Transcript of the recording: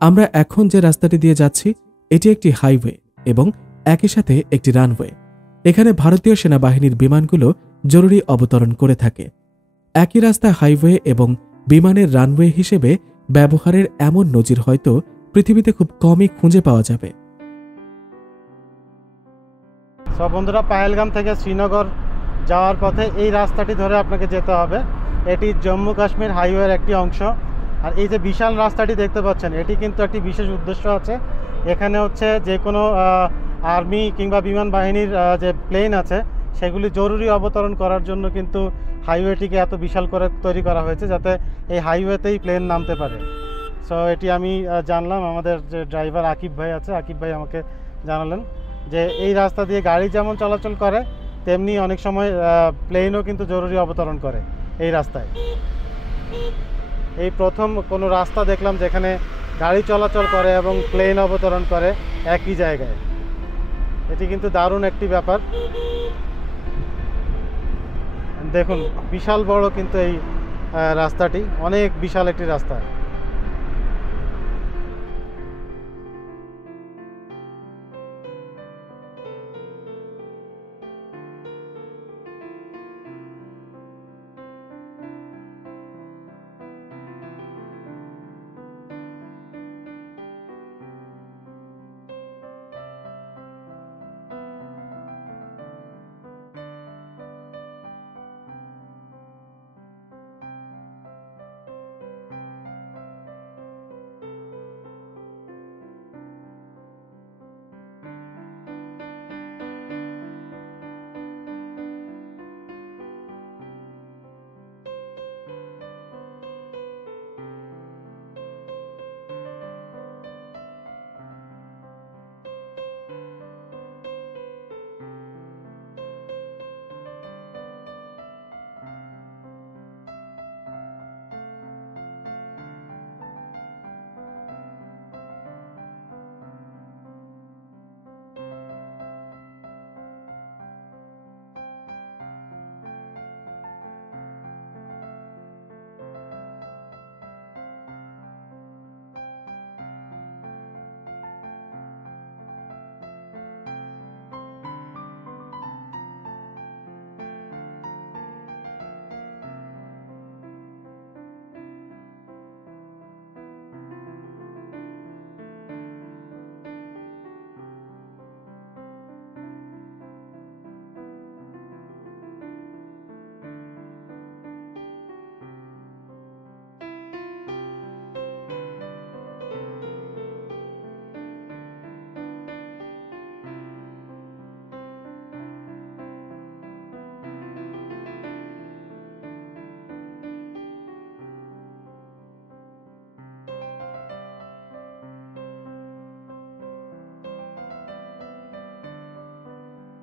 আমরা এখন যে রাস্তাটি দিয়ে যাচ্ছি এটি একটি হাইওয়ে এবং একই সাথে একটি রানওয়ে। এখানে ভারতীয় সেনাবাহিনীর বিমানগুলো জরুরি অবতরণ করে থাকে। একই রাস্তা হাইওয়ে এবং বিমানের রানওয়ে হিসেবে ব্যবহারের এমন নজির হয়তো পৃথিবীতে খুব কমই খুঁজে পাওয়া যাবে। সব বন্ধুরা, পাহেলগাম থেকে শ্রীনগর যাওয়ার পথে এই রাস্তাটি ধরে আপনাকে যেতে হবে। এটি জম্মু কাশ্মীর হাইওয়ের একটি অংশ। আর এই যে বিশাল রাস্তাটি দেখতে পাচ্ছেন, এটি কিন্তু একটি বিশেষ উদ্দেশ্য আছে। এখানে হচ্ছে যে কোনো আর্মি কিংবা বিমান বাহিনীর যে প্লেন আছে সেগুলি জরুরি অবতরণ করার জন্য কিন্তু হাইওয়েটিকে এত বিশাল করে তৈরি করা হয়েছে যাতে এই হাইওয়েতেই প্লেন নামতে পারে। সো এটি আমি জানলাম, আমাদের যে ড্রাইভার আকিব ভাই আছে, আকিব ভাই আমাকে জানালেন যে এই রাস্তা দিয়ে গাড়ি যেমন চলাচল করে তেমনি অনেক সময় প্লেনও কিন্তু জরুরি অবতরণ করে এই রাস্তায়। এই প্রথম কোনো রাস্তা দেখলাম যেখানে গাড়ি চলাচল করে এবং প্লেন অবতরণ করে একই জায়গায়। এটি কিন্তু দারুণ একটি ব্যাপার। দেখুন বিশাল বড় কিন্তু এই রাস্তাটি, অনেক বিশাল একটি রাস্তা।